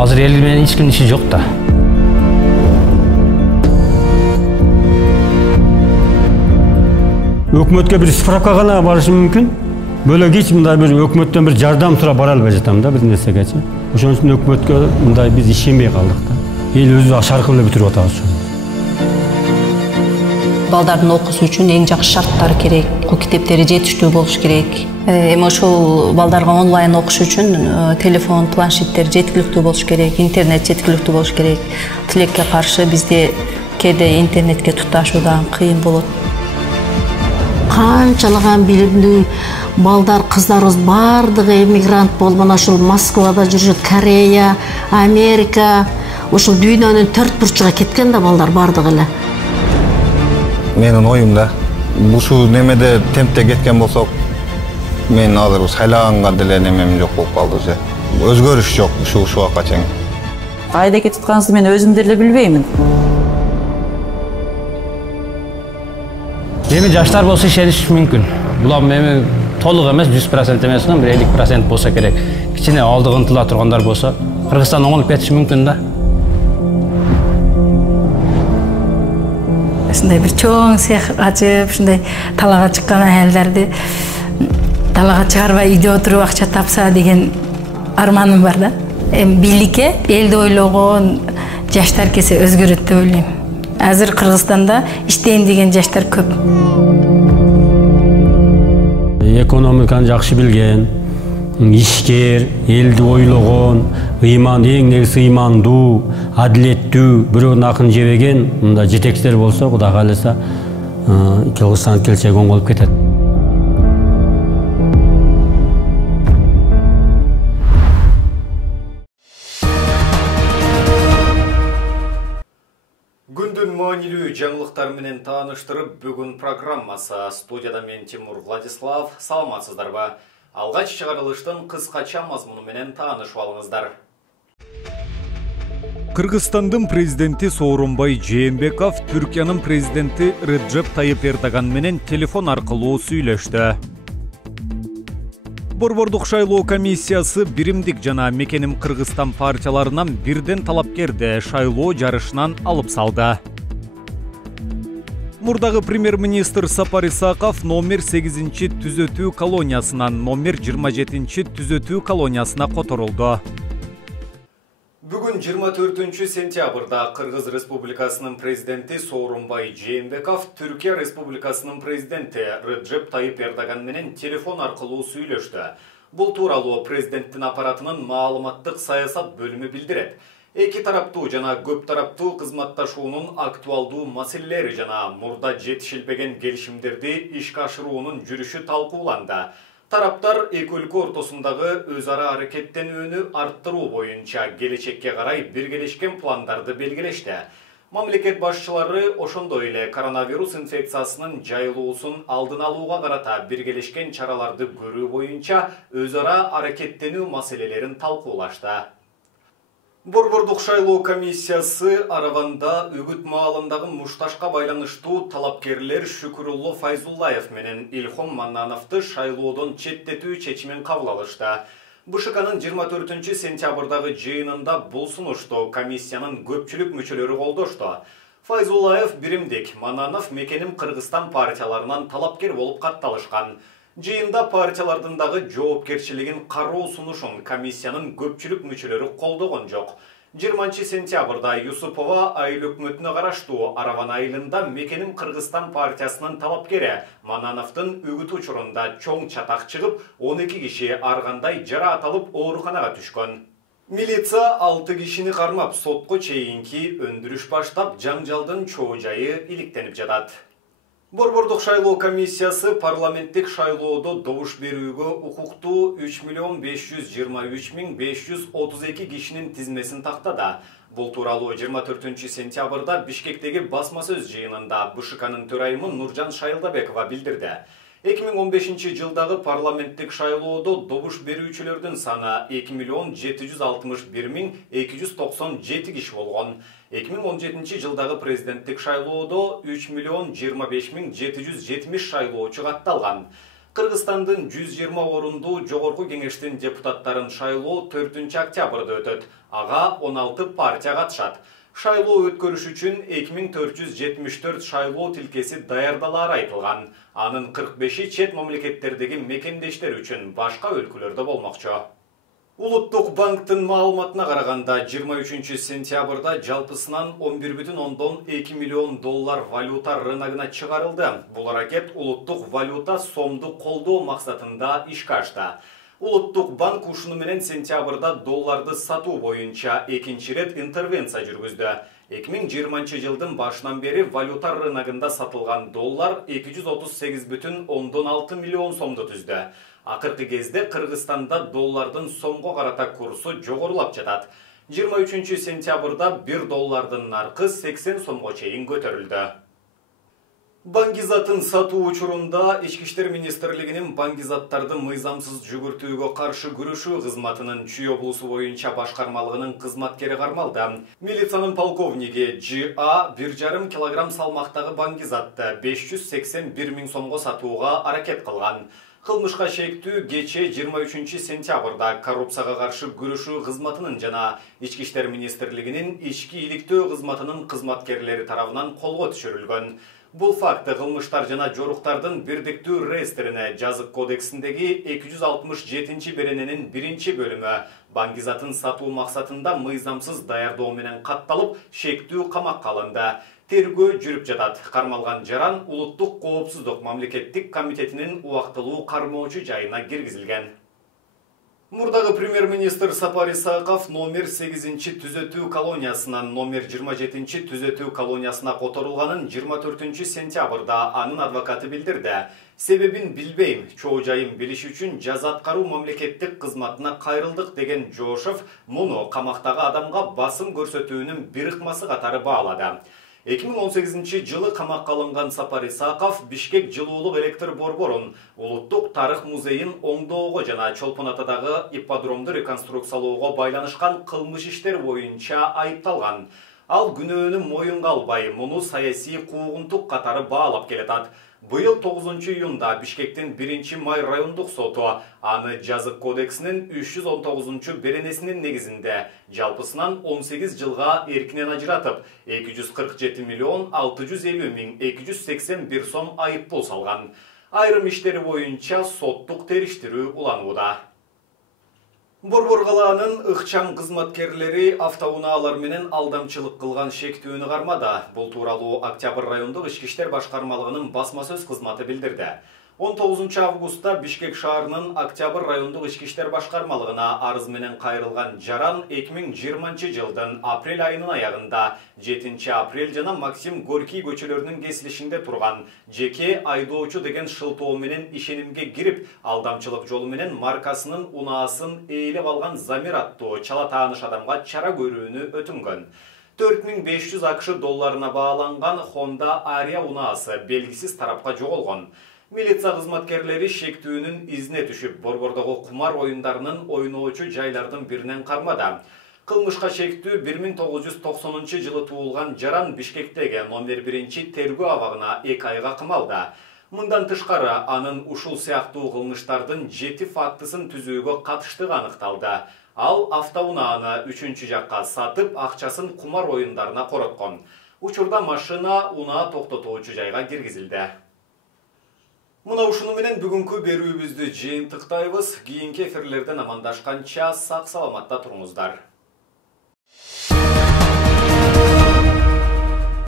Азыр эл менен эч кимдин иши жок да. Өкмөткө бир справка гана барышы мүмкүн. Бөлөк эч мындай бир өкмөттөн бир жардам сурап бара албай жатам да бир нерсегечи. Ошон үчүн өкмөткө мындай биз ишенбей калдык да. Эл өзү ашаркы эле бүтүрүп атабыз. Балдардын окуусу үчүн эң жакшы шарттар керек, окуу китептери жетиштүү болуш керек. Эми ошол балдарга онлайн окуш үчүн телефон, планшеттер жеткиликтүү болуш керек, интернет жеткиликтүү болуш керек. Тилекке каршы бизде кээде интернетке туташуудан кыйын болот. Канчалаган билимдүү балдар, кыздарыбыз бардыгы эмигрант болуп, мына ушул Москвада жүрүшөт, Корея, Америка, ушул дүйнөнүн төрт бурчуга кеткен да балдар бардыгы эле. Менин оюмда ушу немеде темпте кеткен болсок, мен азыр шайлаганга деле немем жок болуп калды уже. Өзгөрүш жок ушу убакка чейин. Кайдеке тутканыңызды мен өзүм деле билбеймин. Эми жаштар болсо ишениш мүмкүн. Бул эми толук эмес, 100% эмес, бир 50% болсо керек. Кичине алдыга ынтыла тургандар болсо, Кыргызстан оңолуп кетиши мүмкүн да. Ушундай бир чоң цех ачып, ушундай талаага чыккан аялдарды талаага чыгарбай үйдө отуруп акча тапса деген арманым бар да. Эми бийликке элди ойлогон жаштар келсе өзгөрөт деп ойлойм. Азыр Кыргызстанда иштейин деген жаштар көп. Экономиканы жакшы билген, ишкер, элди ойлогон, эң негизи ыймандуу, адилеттүү, бирөөнүн акын жебеген мындай жетекчилер болсо, Кудай кааласа, Кыргызстан келечеги оңолуп кетет. Күндүн маанилүү жаңылыктар менен тааныштырып, бүгүн программасы. Студияда мен Тимур Владислав. Саламатсыздарбы? Алгач чыгарылыштын кыскача мазмуну менен таанышып алыңыздар. Кыргызстандын президенти Сооронбай Жээнбеков Түркиянын президенти Реджеп Тайып Эрдоган менен телефон аркылуу сүйлөштү. Борбордук шайлоо комиссиясы Биримдик жана Мекеним Кыргызстан партияларынан бирден талапкерди шайлоо жарышынан алып салды. Мурдагы премьер-министр Сапар Исаков номер 8-чи түзөтүү колониясынан номер 27-чи түзөтүү колониясына которулду. Бүгүн 24 сентябрда Кыргыз Республикасынын президенти Сооронбай Жээнбеков Түркия Республикасынын президенти Реджеп Тайып Эрдоган менен телефон аркылуу сүйлөштү. Бул тууралуу президенттин аппаратынын маалыматтык саясат бөлүмү билдирет. Эки тараптуу жана көп тараптуу кызматташуунун актуалдуу маселелери жана мурда жетишилбеген келишимдерди ишке ашыруунун жүрүшү талкууланды. Тараптар эки өлкө ортосундагы өз ара аракеттенүүнү арттыруу боюнча келечекке карай биргелешкен пландарды белгилешти. Мамлекет башчылары ошондой эле коронавирус инфекциясынын жайылуусун алдын алууга карата биргелешкен чараларды көрүү боюнча өз ара аракеттенүү маселелерин талкуулашты. Борбордук шайлоо комиссиясы Араванда үгүт маалындагы мушташка байланыштуу талапкерлер Шүкүрулло Файзуллаев менен Илхом Маннановду шайлоодон четтетүү чечимин кабыл алышты. БШКнын 24 сентябрдагы жыйынында бул сунушту комиссиянын көпчүлүк мүчөлөрү колдошту. Файзуллаев Биримдик, Маннанов Мекеним Кыргызстан партияларынан талапкер болуп катталышкан. Жыйында партиялардын дагы жоопкерчилигин кароо сунушун комиссиянын көпчүлүк мүчөлөрү колдогон жок. 20 сентябрда Юсупова айыл өкмөтүнө караштуу Араван айылында Мекеним Кыргызстан партиясынын талапкери Маннановдун үгүт учурунда чоң чатак чыгып, 12 киши ар кандай жараат алып ооруканага түшкөн. Милиция 6 кишини кармап сотко чейинки өндүрүш баштап, жаңжалдын чоо жайы иликтенип жатат. Борбордук шайлоо комиссиясы парламенттик шайлоодо добуш берүүгө укуктуу 3.523.532 кишинин тизмесин тактады. Бул тууралуу 24 сентябрда Бишкектеги басма сөз жыйынында БШКнын төрайымы Нуржан Шайылдабекова билдирди. 2015 жылдагы парламенттик шайлоодо добуш берүүчүлөрдүн саны 2.761.297 киши болгон. 2017 жылдагы президенттик шайлоодо 3.025.770 шайлоочу катталган. Кыргызстандын 120 орунду жогорку кеңештин депутаттарын шайлоо 4-октябрда өтөт. Ага 16 партия катышат. Шайлоо өткөрүш үчүн 2474 шайлоо тилкеси даярдалары айтылган. Анын 45-и чет мамлекеттердеги мекендештер үчүн башка өлкөлөрдө болмокчу. Улуттук банктын маалыматына караганда 23 сентябрда жалпысынан 11,2 миллион доллар валюта рыногуна чыгарылды. Бул аракет улуттук валюта сомду колдоо максатында ишке ашты. Улуттук банк ушуну менен сентябрда долларды сатуу боюнча экинчи рет интервенция жүргүздү. 2020 жылдын башынан бери валюта рыногунда сатылган доллар 238,6 миллион сомду түздү. Акыркы кезде Кыргызстанда доллардын сомго карата курсу жогорулап жатат. 23 сентябрда 1 доллардын наркы 80 сомго чейин көтөрүлдү. Баңгизатын сатуу учурунда Ички иштер министрлигинин баңгизаттарды мыйзамсыз жүгүртүүгө каршы күрөшүү кызматынын Чүй облусу боюнча башкармалыгынын кызматкери кармалды. Милициянын полковниги Ж.А. 1,5 килограмм салмактагы баңгизатты 581 миң сомго сатууга аракет кылган. Кылмышка шектүү кече 23 сентябрда коррупцияга каршы күрөшүү кызматынын жана Ички иштер министрлигинин ички иликтөө кызматынын кызматкерлери тарабынан колго түшүрүлгөн. Бул факты кылмыштар жана жоруктардын бирдиктүү реестрине жазык кодексиндеги 267 берененин 1 бөлүмү баңгизатын сатуу максатында мыйзамсыз даярдоо менен катталып, шектүү камакка алынды. Тергөө жүрүп жатат. Кармалган жаран Улуттук коопсуздук мамлекеттик комитетинин убактылуу кармоочу жайына киргизилген. Мурдагы премьер-министр Сапар Исаков номер 8-чи түзөтүү колониясынан номер 27-чи түзөтүү колониясына которулганын 24 сентябрда анын адвокаты билдирди. Себебин билбейм, чоо жайын билиш үчүн жаза аткаруу мамлекеттик кызматына кайрылдык деген Жошов муну камактагы адамга басым көрсөтүүнүн бир ыкмасы катары баалады. 2018 жылы камакка алынган Сапар Исаков Бишкек жылуулук электр борборун, Улуттук тарых музейин оңдоого жана Чолпон Атадагы ипподромду реконструкциялоого байланышкан кылмыш иштер боюнча айыпталган. Ал күнөөнү моюнга албай, муну саясий куугунтук катары баалап келатат. Быйыл 9 июнда Бишкектин 1 май райондук соту аны жазык кодексинин 319 беренесинин негизинде жалпысынан 18 жылга эркинен ажыратып, 247 миллион 650 миң 281 сом айыппул салган. Айрым иштери боюнча соттук териштирүү уланууда. Борбор калаанын ыкчам кызматкерлери автоунаалар менен алдамчылык кылган шектүүнү кармады. Бул тууралуу Октябрь райондук ички иштер башкармалыгынын басма сөз кызматы билдирди. 19 августта Бишкек шаарынын Октябрь райондук ички иштер башкармалыгына арыз менен кайрылган жаран 2020 жылдын апрель айынын аягында 7 апрель жана Максим Горький көчөлөрүнүн кесилишинде турган жеке айдоочу деген шылтоо менен ишенимге кирип, алдамчылык жолу менен маркасынын унаасын ээлеп алган Замир аттуу чала тааныш адамга чара көрүүнү өтүнгөн. 4500 акш долларына бааланган Honda Aria унаасы белгисиз тарапка жоголгон. Милиция кызматкерлери шектүүнүн изине түшүп, борбордогу кумар оюндарынын ойноочу жайлардын биринен кармады. Кылмышка шектүү 1990 жылы туулган жаран Бишкектеги номер 1 тергөө абагына 2 айга кымалды. Мындан тышкары анын ушул сыяктуу кылмыштардын 7 фактысын түзүүгө катыштыгы аныкталды. Ал автоунааны 3 жакка сатып, акчасын кумар оюндарына короткон. Учурда машина унаа токтотуучу жайга киргизилди. Мына ушуну менен бүгүнкү берүүбүздү жыйынтыктайбыз. Кийинки эфирлерден амандашканча сак саламатта туруңуздар.